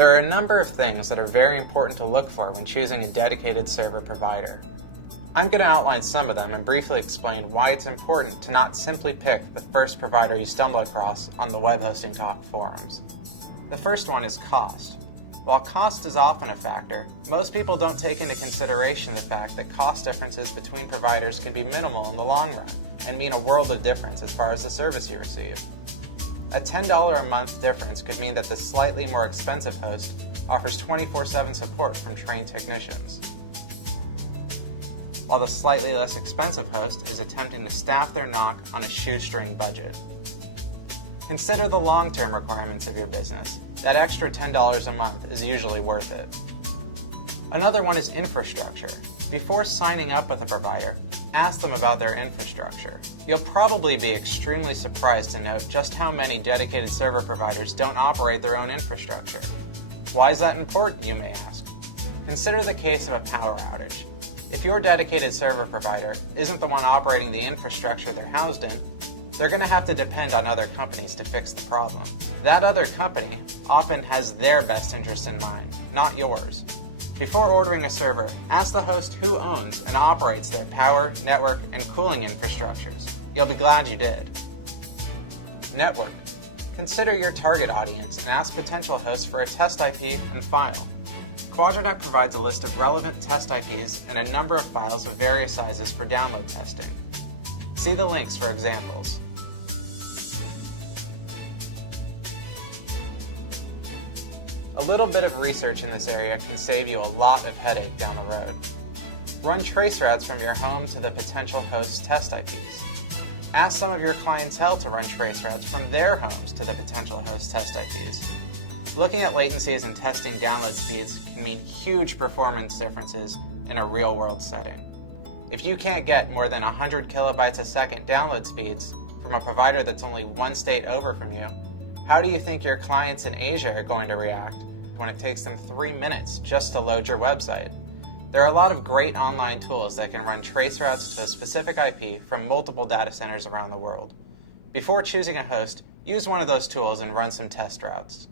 There are a number of things that are very important to look for when choosing a dedicated server provider. I'm going to outline some of them and briefly explain why it's important to not simply pick the first provider you stumble across on the web hosting talk forums. The first one is cost. While cost is often a factor, most people don't take into consideration the fact that cost differences between providers can be minimal in the long run and mean a world of difference as far as the service you receive. A $10 a month difference could mean that the slightly more expensive host offers 24/7 support from trained technicians, while the slightly less expensive host is attempting to staff their NOC on a shoestring budget. Consider the long-term requirements of your business. That extra $10 a month is usually worth it. Another one is infrastructure. Before signing up with a provider, ask them about their infrastructure. You'll probably be extremely surprised to note just how many dedicated server providers don't operate their own infrastructure. Why is that important, you may ask? Consider the case of a power outage. If your dedicated server provider isn't the one operating the infrastructure they're housed in, they're going to have to depend on other companies to fix the problem. That other company often has their best interest in mind, not yours. Before ordering a server, ask the host who owns and operates their power, network, and cooling infrastructures. You'll be glad you did. Network. Consider your target audience and ask potential hosts for a test IP and file. QuadraNet provides a list of relevant test IPs and a number of files of various sizes for download testing. See the links for examples. A little bit of research in this area can save you a lot of headache down the road. Run traceroutes from your home to the potential host's test IPs. Ask some of your clientele to run traceroutes from their homes to the potential host's test IPs. Looking at latencies and testing download speeds can mean huge performance differences in a real-world setting. If you can't get more than 100 kilobytes a second download speeds from a provider that's only one state over from you, how do you think your clients in Asia are going to react when it takes them 3 minutes just to load your website? There are a lot of great online tools that can run traceroutes to a specific IP from multiple data centers around the world. Before choosing a host, use one of those tools and run some test routes.